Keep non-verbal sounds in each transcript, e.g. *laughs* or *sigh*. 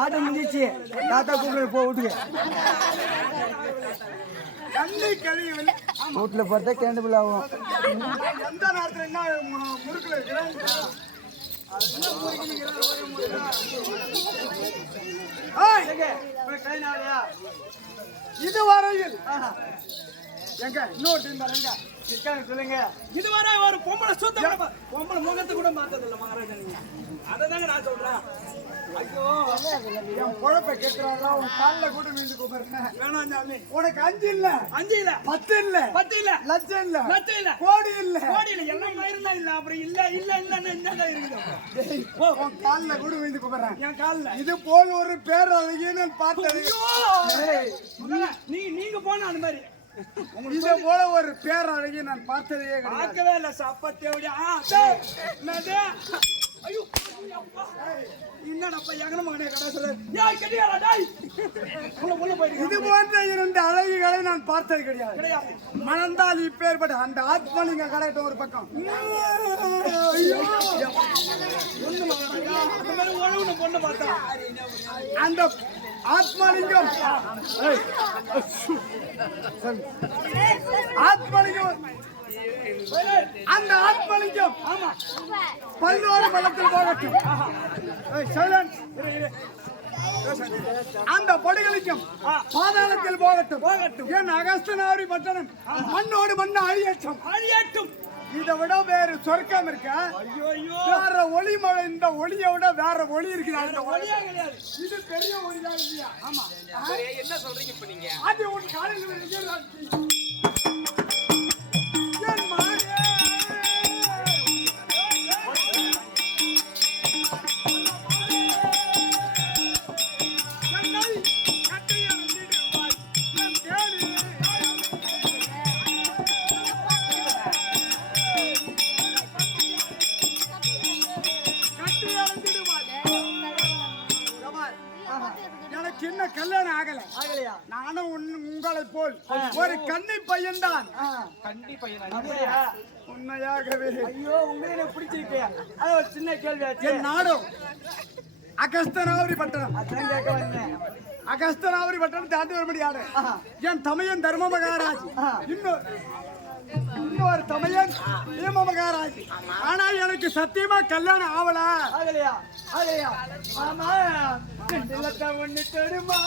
ஆட்டம் முடிஞ்சிச்சு. தாத்தா கூப்பிட்டு போ வீட்டுக்கு. வீட்டில் பார்த்தா கேண்டு பில் ஆகும். எந்த நேரத்துல என்ன முறுக்குல இதுவரையில். எங்க? இன்னொரு சொல்லுங்க. இதுவரை ஒரு பொம்பளை சுத்த பொம்பளை முகத்தை கூட மாத்தது இல்ல மகாராஜா நீங்க அததாங்க நான் சொல்றேன். ஐயோ என் பொழப்பை கெட்டுறாங்களா உன் காலில் கூட மீண்டு கூப்பிடுறேன் வேணாம் சாமி. உனக்கு அஞ்சு இல்ல. அஞ்சு இல்ல. பத்து இல்ல. பத்து இல்ல. லட்சம் இல்ல. லட்சம் இல்ல. கோடி இல்ல. கோடி இல்ல. எல்லாம் இல்ல. அப்புறம் இல்ல இல்ல இல்லன்னு என்னதான் இருக்குது உன் காலில் கூட மீண்டு கூப்பிடுறேன் என் கால்ல? இது போல் ஒரு பேர் நான் பார்த்தது. நீ நீங்க போன அந்த மாதிரி. இதே போல ஒரு பேர் அழகிய நான் பார்த்ததே கிடையாது. பார்க்கவே இல்ல. சப்பத்தேவடி ஆ டேய், என்னது? ஐயோ. என்னடாப்பா எங்கன மகனே கடை சொல்லு ஏய் கடியாடா டேய். உள்ள உள்ள போயிடு இது போன்ற இரண்டு அழகிகளை நான் பார்த்தது கிடையாது. கிடையாது. இப்பேற்பட்ட அந்த ஆத்மலிங்க கடையிட்ட ஒரு பக்கம். ஐயோ, ஒண்ணு மகனக்கா அந்த மாதிரி உழவுன பொண்ணு பார்த்தா அந்த ஆத்மலிங்கம். ஆத்மலிங்கம். அந்த ஆத்மலிங்கம் ஆமா. பல்லோரு பள்ளத்தில் போகட்டும். silence. அந்த படுகளுக்கும் பாதாளத்தில் போகட்டும். போகட்டும். என் அகஸ்தனாரி பட்டணம் மண்ணோடு மண்ணு அழியட்டும். அழியட்டும். இதை விட வேறு சொர்க்கம் இருக்க? வேற ஒளி மழை இந்த ஒளியை விட வேற ஒளி இருக்குது அந்த ஒளி? ஒளியா கிடையாது. இது பெரிய ஒளியா இல்லையா? ஆமா. என்ன சொல்றீங்க இப்ப நீங்க? அது உன் காலையில் ஆகல. ஆகலையா? நானும் உங்களைப் போல் ஒரு கன்னி பையன்தான். அப்படியா? உண்மையாகவே. ஐயோ உங்களை பிடிச்சிருக்கு அது ஒரு சின்ன கேள்வி என் நாடும் அகஸ்தனாவரி பட்டணம். அதான் கேட்க வந்தேன். அகஸ்தனாவரி பட்டணம் தாண்டி வரும்படி ஆடு என் தமையன் தர்ம மகாராஜ் இன்னும் இன்னொரு தமையன் பீம மகாராஜ். ஆனா எனக்கு சத்தியமா கல்யாணம் ஆவல ஆகலையா? ஆகலையா? இல்லத்த ஒண்ணு தொடுமா?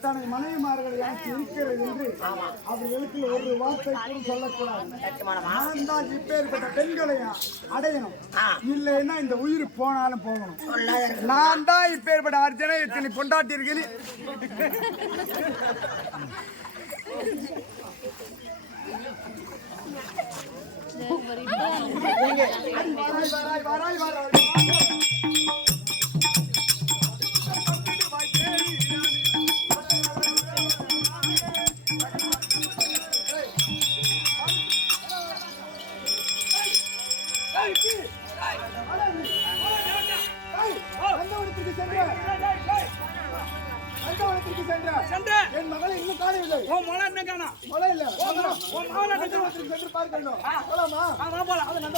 இத்தனை மனைவிமார்கள் எனக்கு இருக்கிறது என்று அவர்களுக்கு ஒரு வார்த்தை கூட சொல்லக்கூடாது. நான் தான் இப்பேற்பட்ட பெண்களை அடையணும். இல்லைன்னா இந்த உயிர் போனாலும் போகணும். நான் தான் இப்பேற்பட்ட அர்ஜுனை இத்தனை பொண்டாட்டி இருக்கிறேன் *laughs* வாராய் வாராய் வாராய். என் மகளை இன்னும் காணவில்லை உன் மகளை என்ன காணா மழை இல்ல உன் மகனை சென்று பார்க்கணும். போலாமா? போலாம். அது நல்ல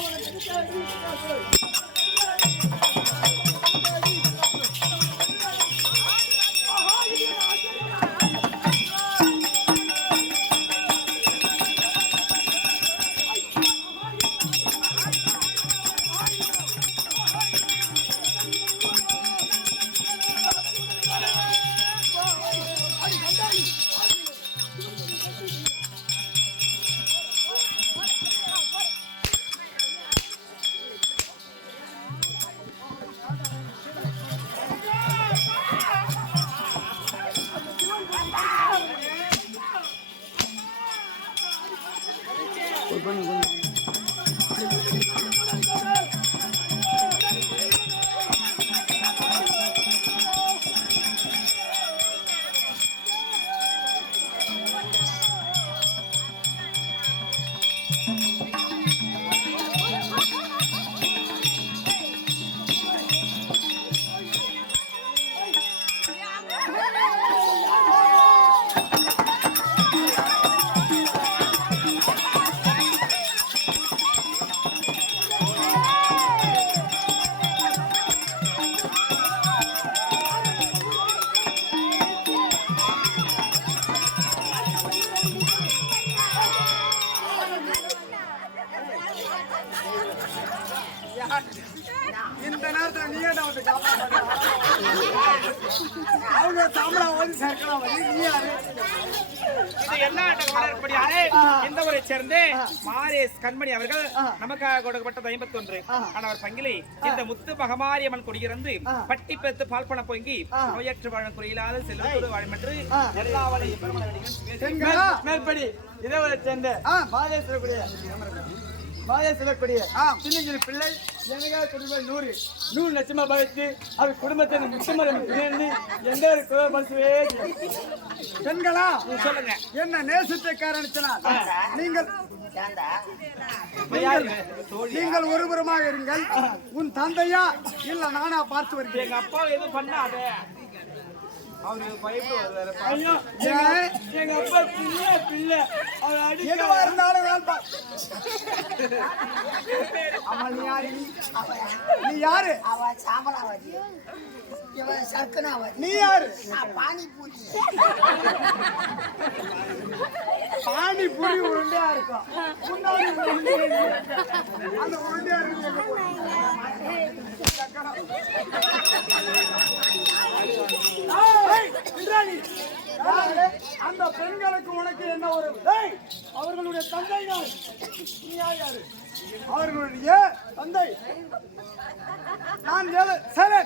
இந்த நேரத்துல நீ வந்து காப்பாத்த அவங்க சாம்பளம் வந்து சேர்க்கலாம் நீ யாரு? இது எல்லா இந்த ஊரை சேர்ந்து மாரேஸ் கண்மணி அவர்கள் நமக்காக கொடுக்கப்பட்டது ஐம்பத்தி ஒன்று அவர் பங்கிலி இந்த முத்து மகமாரியம்மன் கொடியிருந்து பட்டி பெத்து பால்பணம் பொங்கி நோயற்று வாழும் குறையில்லாத செல்வத்தோடு வாழும் என்று எல்லா வளையும் மேற்படி இதே சேர்ந்த ஆ. மாதே சொல்லக்கூடிய சின்ன சின்ன பிள்ளை எனக்காக குடும்பம் நூறு. நூறு லட்சமா பகிர்ந்து அவர் குடும்பத்தை முத்தமரம் இணைந்து எந்த ஒரு மனசுவே பெண்களா சொல்லுங்க. என்ன நேசத்தை காரணத்தினால் நீங்கள் நீங்கள் ஒருபுறமாக இருங்கள். உன் தந்தையா? இல்ல நானா பார்த்து வருகிறேன். எங்க அப்பா எதுவும் பண்ணாத அவரு பயப்படு வருவாரு ஐயோ ஏன்? எங்க அப்பா பிள்ளை பிள்ளை. அவர் அடி எதுவா இருந்தாலும் நான் பா- அம்மா, நீ யாரு? நீ யாரு? அவ சாம்பலாவதி இவன் சர்க்கனாவதி. நீ யாரு? நான் பானிபூரி. பானி புரி உருண்டையா இருக்கும். முன்னாடி உருண்டை இருக்கு. அந்த உருண்டையா இருக்கு எங்க போய்? ஏய், இந்திராணி, யாரு? அந்த பெண்களுக்கு உனக்கு என்ன ஒரு அவர்களுடைய தந்தை நான். நீ யார் யாரு? அவர்களுடைய தந்தை. நான் ஏழு சரி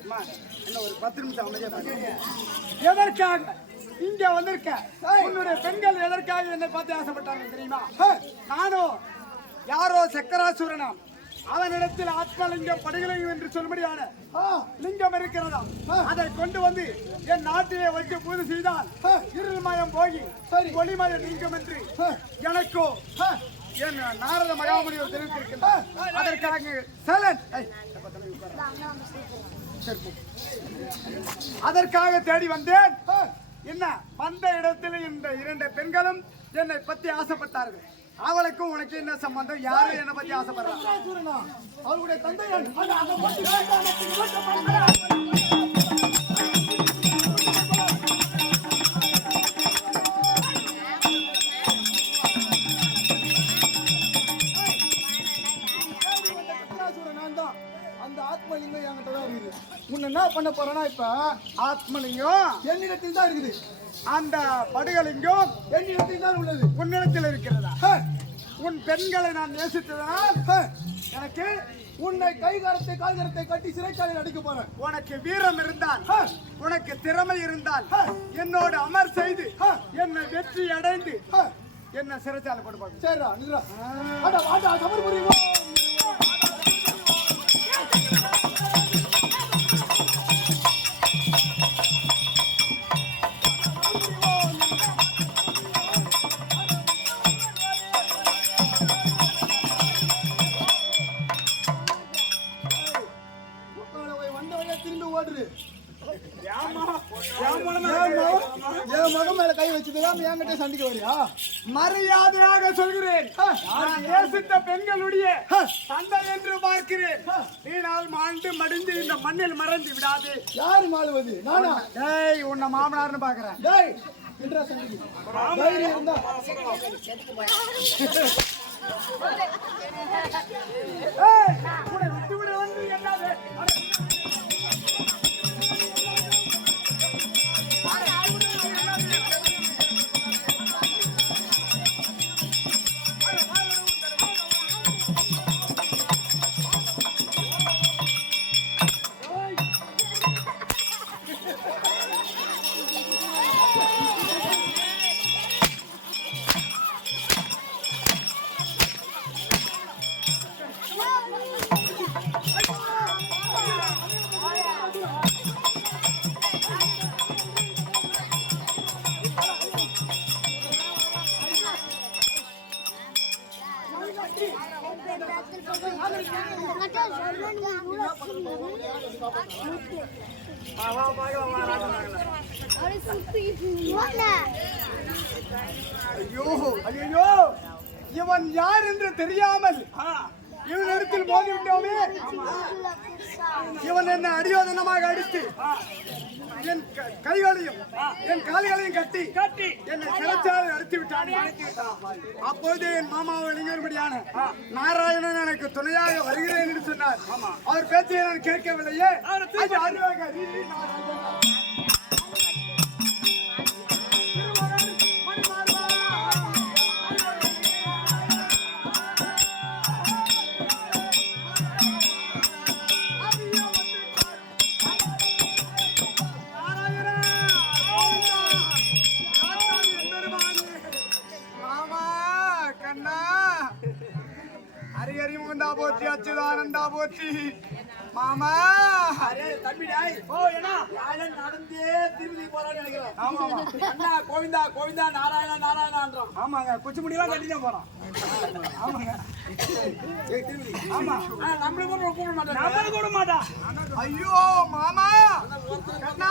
அம்மா, ஒரு பத்து நிமிஷம் அமைதியா எதற்காக இங்க வந்திருக்க? உன்னுடைய பெண்கள் எதற்காக என்னை பார்த்து ஆசைப்பட்டாங்க தெரியுமா? நானும் யாரோ சக்கராசுரனா? அவனிடத்தில் ஆத்மலிங்கம் படுகலையும் என்று சொல்லும்படியான லிங்கம் இருக்கிறதா? அதை கொண்டு வந்து என் நாட்டிலே வைத்து பூஜை செய்தால் இருள்மயம் போகி ஒளிமயம் நீங்கும் என்று எனக்கோ என் நாரத மகாமுனிவர் தெரிவித்திருக்கின்றார். அதற்காக சலன். அதற்காக தேடி வந்தேன். என்ன? வந்த இடத்தில் இந்த இரண்டு பெண்களும் என்னை பத்தி ஆசைப்பட்டார்கள். அவளுக்கும் உனக்கு என்ன சம்பந்தம்? யாரு என்னை பத்தி ஆசைப்படுறாங்க அவருடைய தந்தை அந்த ஆத்மலிங்கம் என்கிட்ட தான் இருக்குது. உன்னை என்ன பண்ண போறேன்னா இப்ப ஆத்மலிங்கம் என்னிடத்தில் தான் இருக்குது. அந்த படுகலிங்கம் என்னிடத்தில் தான் உள்ளது. உன்னிடத்தில் இருக்கிறதா? உன் பெண்களை நான் நேசித்ததனால் எனக்கு உன்னை கைகாரத்தை கால்கரத்தை கட்டி சிறைச்சாலையில் அடிக்க போறேன். உனக்கு வீரம் இருந்தால் உனக்கு திறமை இருந்தால் என்னோடு அமர் செய்து என்னை வெற்றி அடைந்து என்ன சிறைச்சாலை போட்டு சரிடா நின்றா அட வாடா சமர் புரியுமா மரியாதையாக சொல்கிறேன். நான் நேசித்த பெண்களுடைய தந்தை என்று பார்க்கிறேன். நீனால் மாண்டு மடிந்து இந்த மண்ணில் மறைந்து விடாது. யாரு மாளுவது? நானா? டேய் உன்னை மாமனார்னு பாக்குறேன் டேய் என்றா தைரியம் இருந்தா. ஏய் விட்டு விட வந்து என்னது? ஐயோ ஐயோ இவன் யார் என்று தெரியாமல் இவன் இடத்தில் மோதி விட்டோமே. இவன் என்ன அடியோதனமாக அடித்து என் கைகளையும் என் கால்களையும் கட்டி கட்டி. என்னை சிறைச்சாலை அடித்து விட்டான். அப்பொழுது என் மாமா இளைஞர்படியான நாராயணன் எனக்கு துணையாக வருகிறேன் என்று சொன்னார். அவர் பேச்சை நான் கேட்கவில்லையே. நாராயணன். அண்ணா கோவிந்தா கோவிந்தா நாராயணா நாராயணான்றான். ஆமாங்க குச்சி முடியெல்லாம் கட்டி தான் போறோம் ஆமாங்க ஆமா. நம்மளுக்கு கூட கூப்பிட மாட்டாங்க. நம்மள கூட மாட்டா. ஐயோ மாமா! கண்ணா!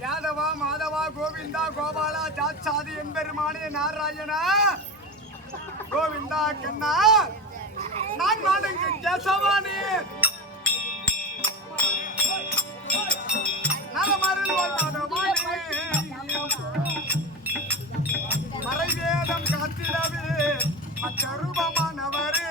யாதவா மாதவா கோவிந்தா கோபாலா ஜாச்சாதி என்பெருமானே நாராயணா! கோவிந்தா கண்ணா! நான் மாடுங்க கேசவானே நலமருள் மறைவேதம் காத்திடவே அச்சரூபமானவரே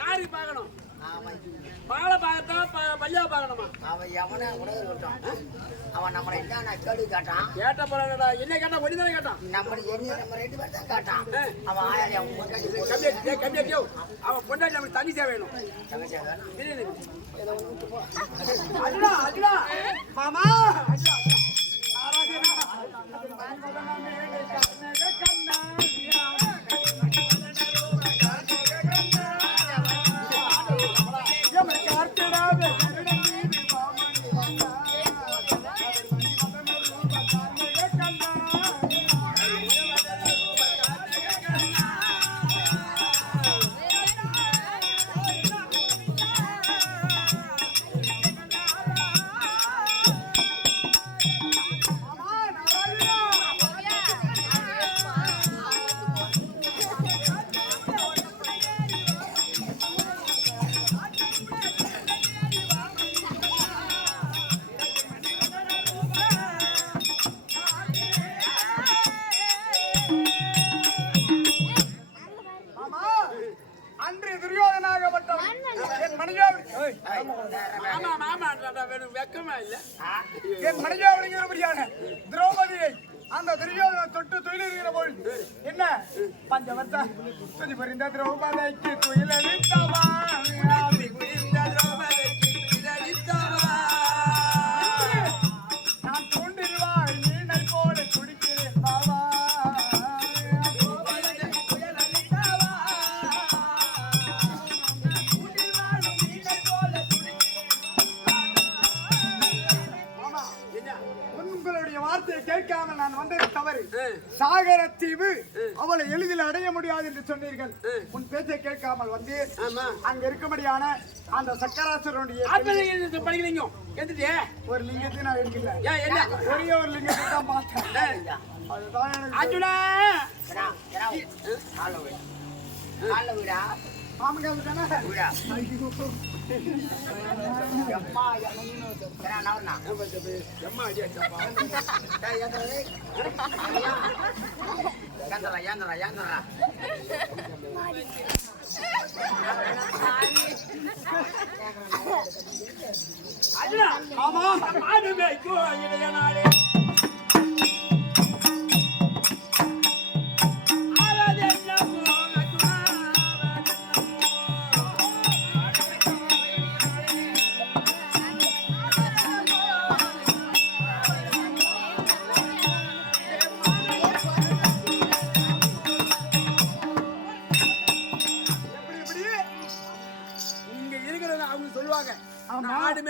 யாருக்கு பார்க்கணும். பாலை பார்க்கத்தா பையா பார்க்கணுமா? அவன் எவனை உணவு விட்டான் அவன் நம்மளை என்ன கேள்வி கேட்டான்? கேட்ட போறாடா என்ன கேட்டா ஒண்ணு தானே கேட்டான்? நம்ம என்ன நம்ம ரெண்டு பேர் தான் கேட்டான். அவன் ஆயாடி அவன் கம்மியா கம்மியா அவன் பொண்டாட்டி நமக்கு தண்ணி தேவை வேணும். தங்கச்சியா வேணும். திடீர்னு. அஜுடா அஜுடா மாமா. நாராயணா. எமை மாமான்றாடா வேணும்? வெக்கமா இல்ல? என் மனைவியாவிலிருப்படியான திரௌபதியை அந்த துரியோதனை தொட்டு துயிலுகிற பொழுது என்ன? பஞ்சவர்த்த துதி புரிந்த திரௌபதிக்கு வந்தது தவறு. சாகர தீவு அவளை எளிதில் அடைய முடியாது என்று சொன்னீர்கள். உன் பேச்சை கேட்காமல் வந்து அங்க இருக்கும்படியான அந்த சக்கராசுரனுடைய ஒரு லிங்கத்தை நான் எடுக்கல. ஏன் என்ன? ஒரே ஒரு லிங்கத்தை தான் பார்த்தேன். அதுதான் எனக்கு ஆமாங்க அதுதானே விடா. ஐயோ. ஏந்திரா, ஏந்திரா, ஏந்திரா, ஏந்திரா. ஆமா மாடு மேய்க்கும் இளைய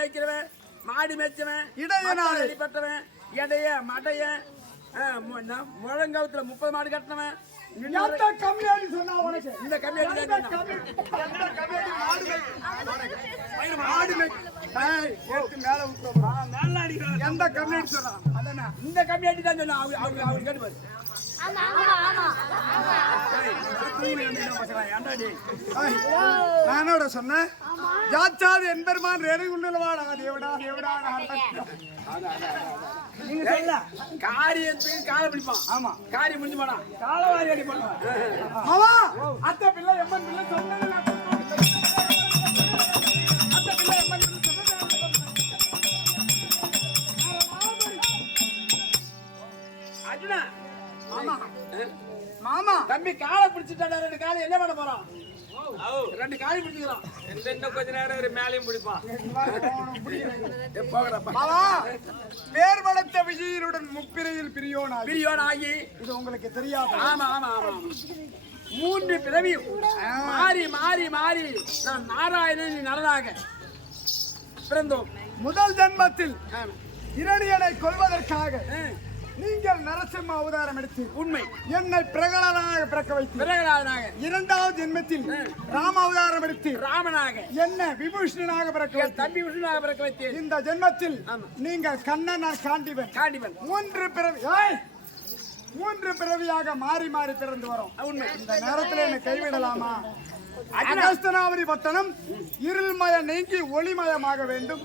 ஆமா. மாடு மேய்ச்சவன் இடைய நாடு. அடிப்பட்டவன் இடைய மடைய முழங்கவுத்துல முப்பது மாடு கட்டினவன் இந்த கம்மியாடி தான் சொன்னா? அவங்க அவங்க கேட்டுப்பாரு நானோட சொன்னேன்? ஜாச்சாது என்பெருமான் ரேணுகுண்டலவாடா தேவடா தேவடா நீங்க சொல்ல. காரியத்துக்கு காலை பிடிப்பான். ஆமா. காரியம் முடிஞ்சு போனா. காலவாரி அடி பண்ணுவான் மாமா அத்தை பிள்ளை எம்மன் பிள்ளை சொன்னது அத்தை பிள்ளை எம்மன் பிள்ளை அர்ஜுனா. மாமா மாமா. தம்பி காலை பிடிச்சிட்டாடா ரெண்டு காலை. என்ன பண்ண போறான்? ரெண்டு காலை பிடிச்சிக்கிறான். இன்னும் கொஞ்ச நேரம் ஒரு மேலையும் பிடிப்பான். வேர்வளத்த விஜயனுடன் முப்பிரையில் பிரியோனா பிரியோன் ஆகி இது உங்களுக்கு தெரியாது? ஆமா ஆமா ஆமா மூன்று பிறவியும் மாறி மாறி மாறி. நான் நாராயணன் நீ நரனாக பிறந்தோம். முதல் ஜென்மத்தில். இரணியனை கொல்வதற்காக ஆ, நீங்கள் நரசிம்ம அவதாரம் எடுத்து உண்மை என்னை பிரகலனாக பிறக்க வைத்து பிறகலாதனாக இரண்டாவது ஜென்மத்தில் ராம அவதாரம் எடுத்து ராமனாக. என்ன விபூஷணனாக பிறக்க வைத்து தம்பி விஷ்ணுவாக பிறக்க வைத்தேன் இந்த ஜென்மத்தில். நீங்கள் கண்ணன் காண்டிவன் காண்டிவன் மூன்று பிறவி! மூன்று பிறவியாக மாறி மாறி பிறந்து வரும். உண்மை. இந்த நேரத்தில் என்னை கைவிடலாமா? அகஸ்தனாவரி பட்டணம் இருள்மய நீங்கி ஒளிமயமாக வேண்டும்.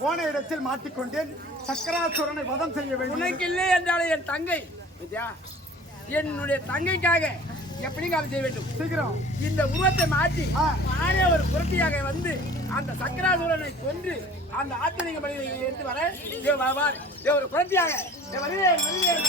போன இடத்தில் மாட்டிக்கொண்டேன். சக்கராசுரனை வதம் செய்ய வேண்டும். உனக்கு இல்லை என்றாலே என் தங்கை. என்னுடைய தங்கைக்காக எப்படி காலம் செய்ய வேண்டும்? சீக்கிரம். இந்த உருவத்தை மாற்றி. நானே ஒரு புரட்டியாக வந்து அந்த சக்கராசுரனை கொன்று அந்த ஆத்திரிக பணியை எடுத்து வர ஒரு புரட்டியாக வருகிறேன், வருகிறேன்.